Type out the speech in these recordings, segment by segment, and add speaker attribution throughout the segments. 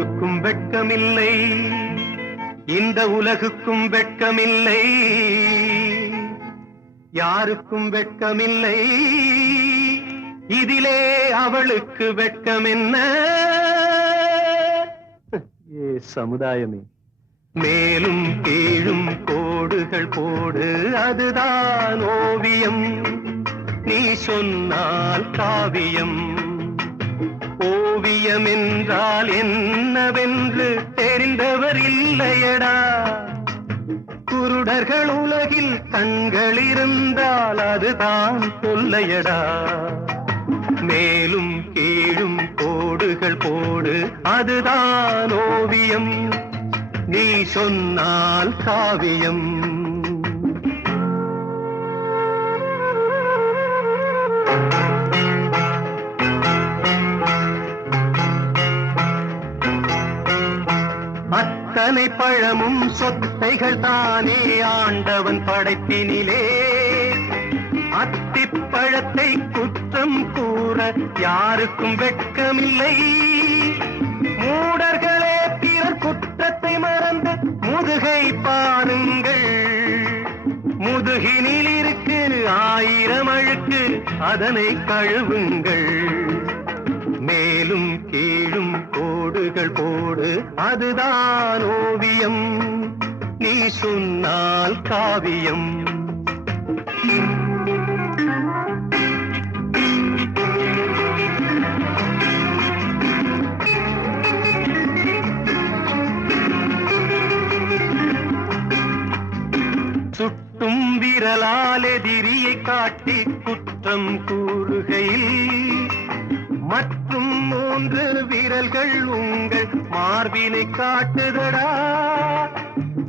Speaker 1: ஊருக்கும் வெட்கமில்லை இந்த உலகுக்கும் வெட்கமில்லை யாருக்கும் வெட்கமில்லை இதிலே அவளுக்கு வெட்கம் என்ன ஏ சமுதாயமே. மேலும் கீழும் கோடுகள் போடு அதுதான் ஓவியம். நீ சொன்னால் காவியம். ஓவியம் என்றால் என்னவென்று தெரிந்தவர் இல்லையடா. குருடர்கள் உலகில் கண்கள் இருந்தால் அதுதான் தொல்லையடா. மேலும் கீழும் கோடுகள் போடு அதுதான் ஓவியம். நீ சொன்னால் காவியம். அத்தனை பழமும் சொத்தைகள் தானே ஆண்டவன் படைப்பினிலே. அத்திப்பழத்தை குற்றம் கூற யாருக்கும் வெட்கமில்லை. மூடர்களே பிறர் குற்றத்தை மறந்து முதுகை பாருங்கள். முதுகினில் இருக்கு ஆயிரம் அழுக்கு அதனை கழுவுங்கள். அதுதான் ஓவியம். நீ சொன்னால் காவியம். சுட்டும் விரலால் எதிரியை காட்டி குற்றம் கூறுகையில் மற்றும் மூன்று விரல்கள் உங்கள் மார்பினை காட்டுதடா.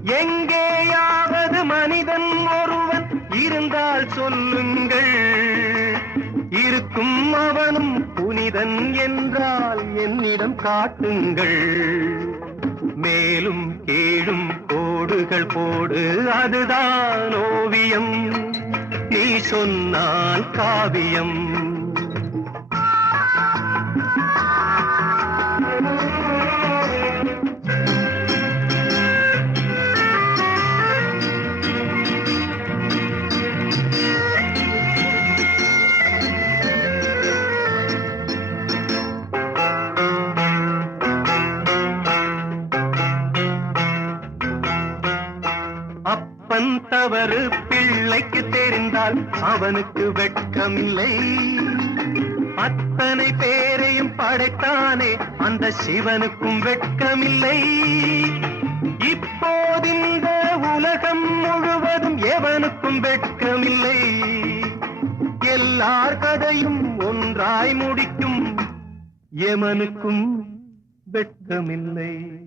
Speaker 1: எங்கேயாவது மனிதன் ஒருவன் இருந்தால் சொல்லுங்கள். இருக்கும் அவனும் புனிதன் என்றால் என்னிடம் காட்டுங்கள். மேலும் கீழும் கோடுகள் போடு அதுதான் ஓவியம். நீ சொன்னால் காவியம். அப்பன் தவறு பிள்ளைக்கு தெரிந்தால் அவனுக்கு வெட்கமில்லை. அத்தனை பேரையும் படைத்தானே அந்த சிவனுக்கும் வெட்கமில்லை. இப்போதிந்த உலகம் முழுவதும் எவனுக்கும் வெட்கமில்லை. எல்லார் கதையும் ஒன்றாய் முடிக்கும் எமனுக்கும் வெட்கமில்லை.